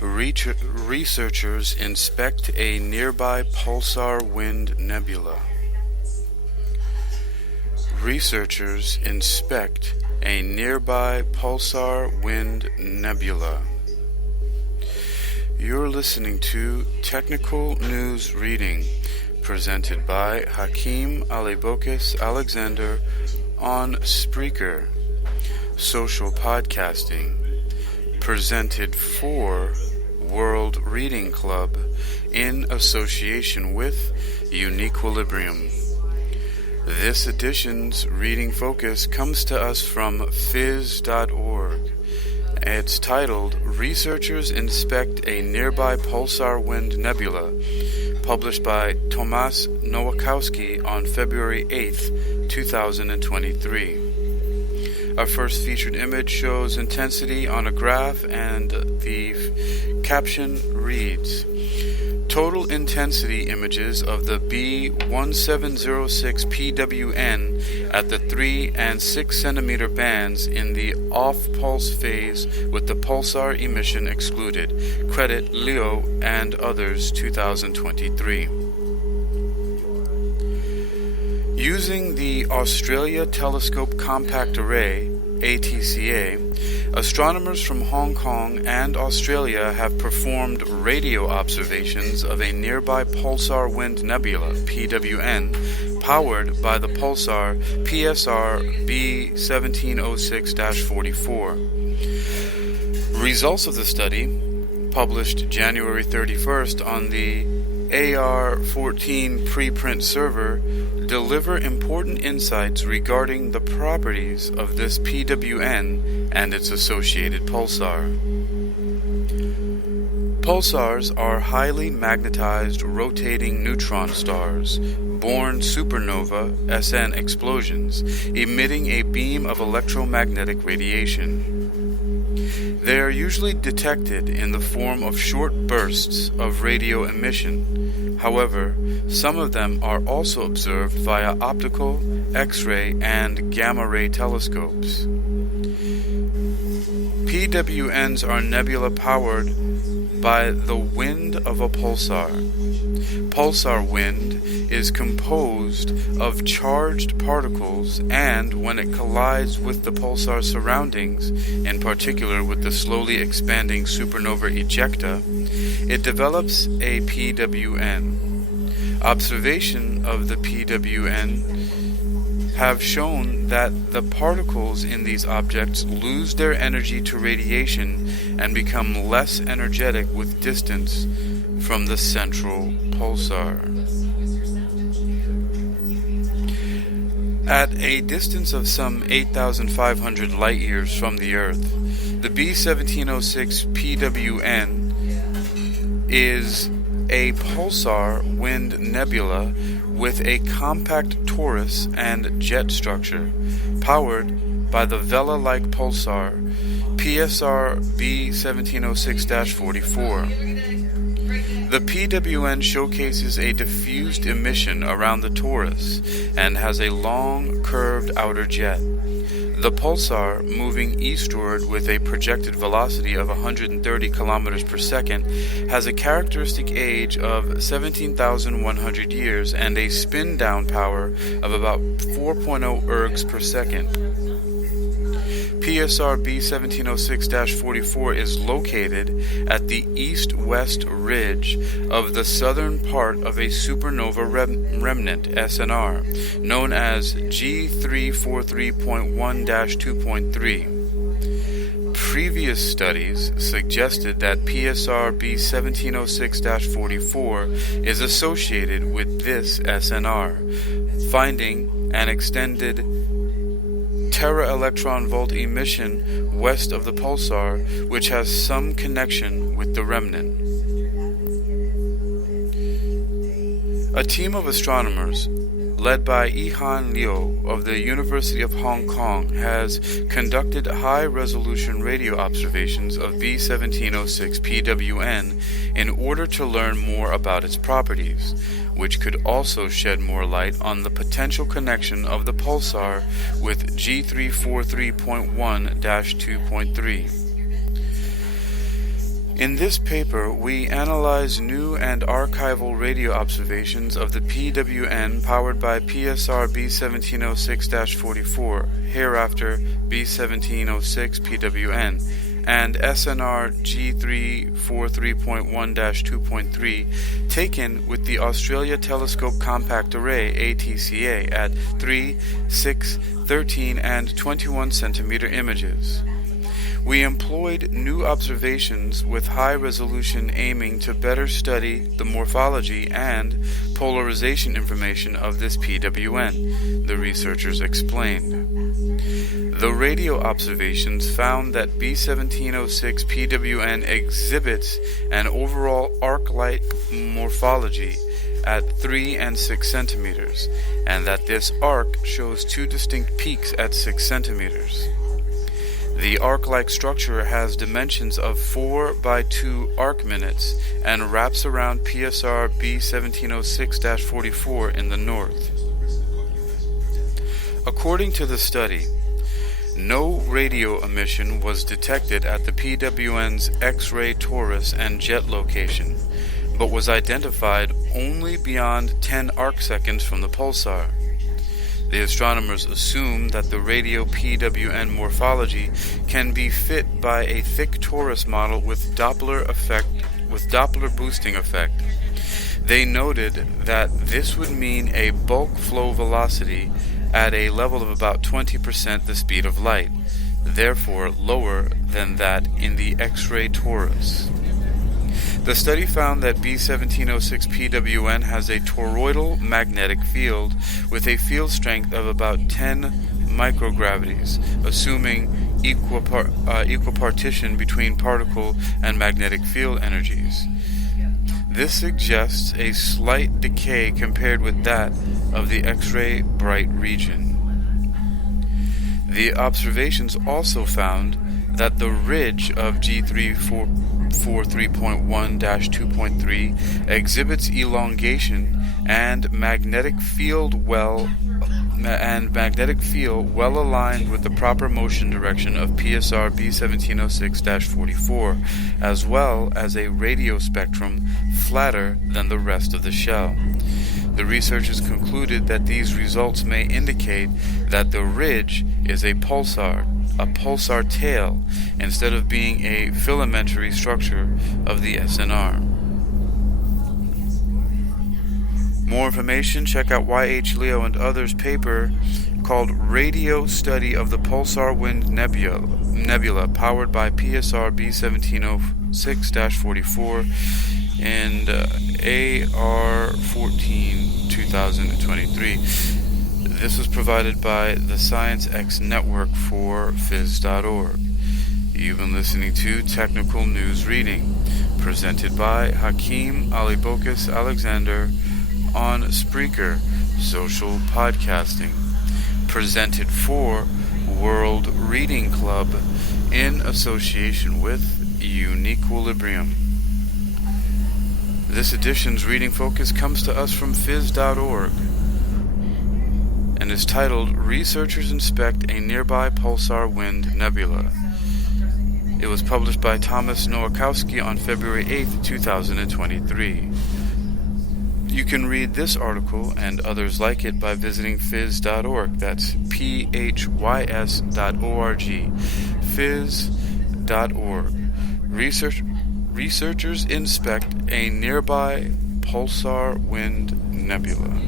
Researchers inspect a nearby pulsar wind nebula. Researchers inspect a nearby pulsar wind nebula. You're listening to Technical News Reading, presented by Hakeem Alibokis Alexander on Spreaker. Social podcasting, presented for World Reading Club in association with UniquilibriuM. This edition's reading focus comes to us from phys.org. It's titled, Researchers Inspect a Nearby Pulsar Wind Nebula, published by Tomasz Nowakowski on February 8th, 2023. Our first featured image shows intensity on a graph, and the caption reads, Total intensity images of the B1706 PWN at the 3 and 6 centimeter bands in the off-pulse phase with the pulsar emission excluded. Credit Leo and others, 2023. Using the Australia Telescope Compact Array, ATCA, astronomers from Hong Kong and Australia have performed radio observations of a nearby pulsar wind nebula, PWN, powered by the pulsar PSR B1706-44. Results of the study, published January 31st on the AR14 preprint server, deliver important insights regarding the properties of this PWN and its associated pulsar. Pulsars are highly magnetized rotating neutron stars, born supernova SN explosions, emitting a beam of electromagnetic radiation. They are usually detected in the form of short bursts of radio emission. However, some of them are also observed via optical, X-ray, and gamma-ray telescopes. PWNs are nebula powered by the wind of a pulsar. Pulsar wind is composed of charged particles, and when it collides with the pulsar surroundings, in particular with the slowly expanding supernova ejecta, it develops a PWN. Observation of the PWN have shown that the particles in these objects lose their energy to radiation and become less energetic with distance from the central pulsar. At a distance of some 8,500 light-years from the Earth, the B1706 PWN is a pulsar wind nebula with a compact torus and jet structure, powered by the Vela-like pulsar PSR B1706-44. The PWN showcases a diffused emission around the torus and has a long, curved outer jet. The pulsar, moving eastward with a projected velocity of 130 kilometers per second, has a characteristic age of 17,100 years and a spin-down power of about 4.0 ergs per second. PSR B1706-44 is located at the east-west ridge of the southern part of a supernova remnant SNR, known as G343.1-2.3. Previous studies suggested that PSR B1706-44 is associated with this SNR, finding an extended tera-electron volt emission west of the pulsar, which has some connection with the remnant. A team of astronomers, led by Yihan Liu of the University of Hong Kong, has conducted high-resolution radio observations of B1706 PWN in order to learn more about its properties, which could also shed more light on the potential connection of the pulsar with G343.1-2.3. In this paper, we analyze new and archival radio observations of the PWN powered by PSR B1706-44, hereafter B1706 PWN, and SNR G343.1-2.3, taken with the Australia Telescope Compact Array ATCA at 3, 6, 13, and 21 centimeter images. We employed new observations with high resolution aiming to better study the morphology and polarization information of this PWN, the researchers explained. The radio observations found that B1706 PWN exhibits an overall arc-like morphology at 3 and 6 centimeters, and that this arc shows two distinct peaks at 6 centimeters. The arc-like structure has dimensions of 4 by 2 arc minutes and wraps around PSR B1706-44 in the north. According to the study, no radio emission was detected at the PWN's X-ray torus and jet location, but was identified only beyond 10 arcseconds from the pulsar. The astronomers assume that the radio PWN morphology can be fit by a thick torus model with Doppler boosting effect. They noted that this would mean a bulk flow velocity at a level of about 20% the speed of light, therefore lower than that in the X-ray torus. The study found that B1706 PWN has a toroidal magnetic field with a field strength of about 10 microgravities, assuming equipartition between particle and magnetic field energies. This suggests a slight decay compared with that of the X-ray bright region. The observations also found that the ridge of G343.1-2.3 exhibits elongation and magnetic field well aligned with the proper motion direction of PSR B1706-44, as well as a radio spectrum flatter than the rest of the shell. The researchers concluded that these results may indicate that the ridge is a pulsar tail, instead of being a filamentary structure of the SNR. More information, check out Y.H. Leo and others' paper called Radio Study of the Pulsar Wind Nebula powered by PSR B1706-44 and AR 14 2023. This was provided by the Science X Network for phys.org. You've been listening to Technical News Reading, presented by Hakeem Alibokis Alexander on Spreaker Social Podcasting, presented for World Reading Club in association with UniquilibriuM. This edition's reading focus comes to us from phys.org and is titled Researchers Inspect a Nearby Pulsar Wind Nebula. It was published by Thomas Nowakowski on February 8, 2023. You can read this article and others like it by visiting phys.org. That's phys.org. phys.org. Researchers inspect a nearby pulsar wind nebula.